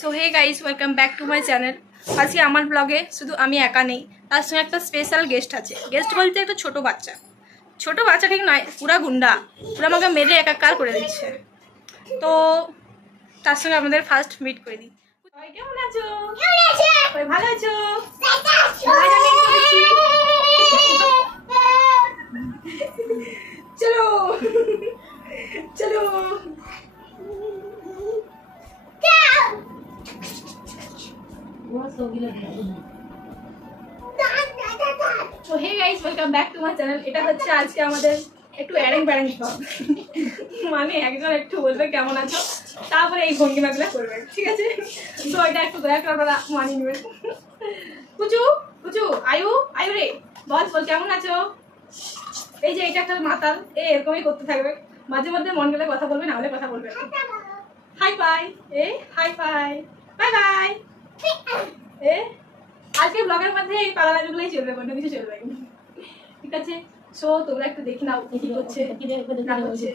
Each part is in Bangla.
So hey guys, welcome back to my channel. আজকে আমার ব্লগে শুধু আমি একা নেই, তার সঙ্গে একটা স্পেশাল গেস্ট আছে। গেস্ট বলতে একটা ছোট বাচ্চা ঠিক নয়, পুরা গুন্ডা, পুরো আমাকে মেরে একাকার করে দিচ্ছে। তো তার সঙ্গে আমাদের ফার্স্ট মিট করে দিই। সবাই কেমন আছো? সবাই ভালো আছো? চলো চলো। So hey guys, welcome back to my channel. এটা হচ্ছে আজকে আমাদের একটু অ্যারেঞ্জ ব্যারেঞ্জ ব্লগ। মানে একজন একটু বলবে কেমন আছো, তারপরে এই ভঙ্গিমাগুলো করবে, ঠিক আছে? তো এটা একটু দয়া করে আপনারা মানিয়ে নেবেন। পুচু পুচু আয়ু আয়ু রে, বল কেমন আছো? এই যে এটা একটা মাতাল, এরকমই করতে থাকবে, মাঝে মধ্যে মন গেলে কথা বলবে, না হলে কথা বলবে না। High by, high by, bye by. আজকে ব্লগের মধ্যে এই পাগলামিগুলোই চলবে, অন্য কিছু চলবে না, ঠিক আছে? সো তোমরা একটু দেখে নাও কি করছে না করছে।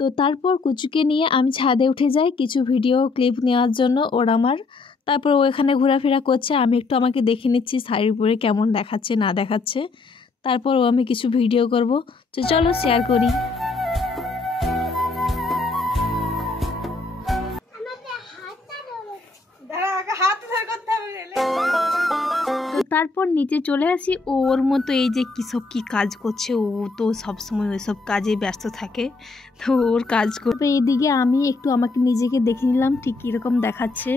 তো তারপর কুচুকে নিয়ে আমি ছাদে উঠে যাই কিছু ভিডিও ক্লিপ নেওয়ার জন্য। ওর আমার তারপর ও এখানে ঘোরাফেরা করছে, আমি একটু আমাকে দেখে নিচ্ছি শাড়ি পরে কেমন দেখাচ্ছে না দেখাচ্ছে। তারপর ও আমি কিছু ভিডিও করব, তো চলো শেয়ার করি। তো তারপর নিচে চলে আসি। ওর মতো এই যে কি কাজ করছে, ও তো সবসময় ওইসব কাজে ব্যস্ত থাকে, তো ওর কাজ করবে। এইদিকে আমি একটু আমাকে নিজেকে দেখে নিলাম ঠিক কীরকম দেখাচ্ছে।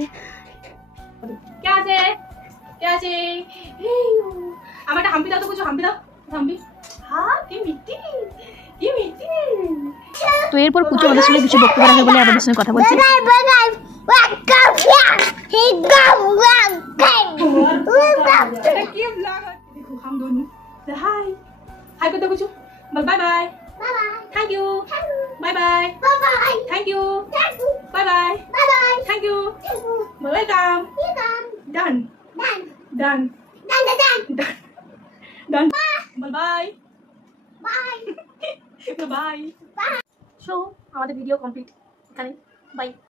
আমার একটা হাম্পি দাও তো, কিছু হাম্পি দাও, হাম্পি। হ্যাঁ, কি মিষ্টি, কি মিষ্টি। তো এরপর কুচু আমাদের সঙ্গে কিছু বক্তব্য রাখে বলে আমাদের সঙ্গে কথা বলছে। হাই হাই করতে কিছু বল, bye bye, thank you, bye bye, thank you, bye bye, thank you, welcome, done done done, বল বাই বাই বাই। সো আমাদের ভিডিও কমপ্লিট এখানে, বাই।